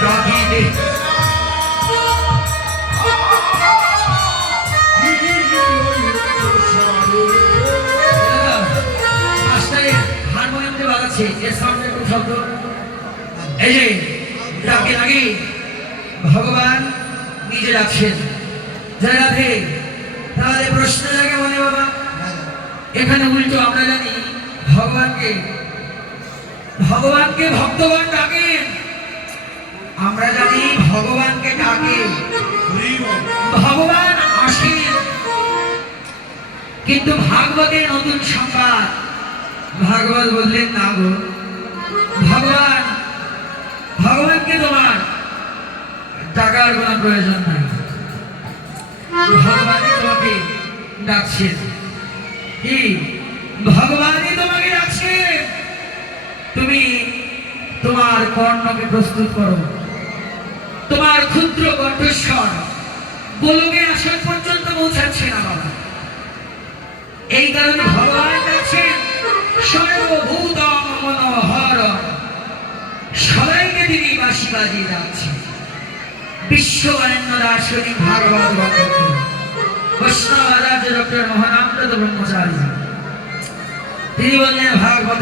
ডাকিতে হারমোনিয়ামে বাজাচ্ছে এর সামনে কোন শব্দ এই যে ডাকে লাগে ভগবান নিজে ডাকছেন যারা রাধে তাহলে প্রশ্ন জাগে মনে বাবা এখানে উল্টো আমরা জানি ভগবানকে ভক্তগণ ডাকেন আমরা জানি ভগবানকে ডাকে ভগবান আসেন কিন্তু ভাগবতের নতুন সংবাদ ভাগবত বললেন না গো ভগবানকে তোমার ডাকার কোনো প্রয়োজন নাই ভগবানই তোমাকে ডাকছেন কি ভগবানই তোমাকে ডাকছেন তুমি তোমার কর্ণকে প্রস্তুত করো তোমার ক্ষুদ্র কণ্ঠস্বর গোলকে আসন পর্যন্ত পৌঁছাচ্ছে না বাবা এই কারণে ভগবান ডাকছেন সর্বভূতম মনোহর সবাইকে তিনি বাঁশি বাজিয়ে ডাকছেন বিশ্ববরেণ্য দার্শনিক ভাগবত বৈষ্ণব আচার্য ডক্টর মহানামপ্রদ ব্রহ্মচারী তিনি বললেন ভাগবত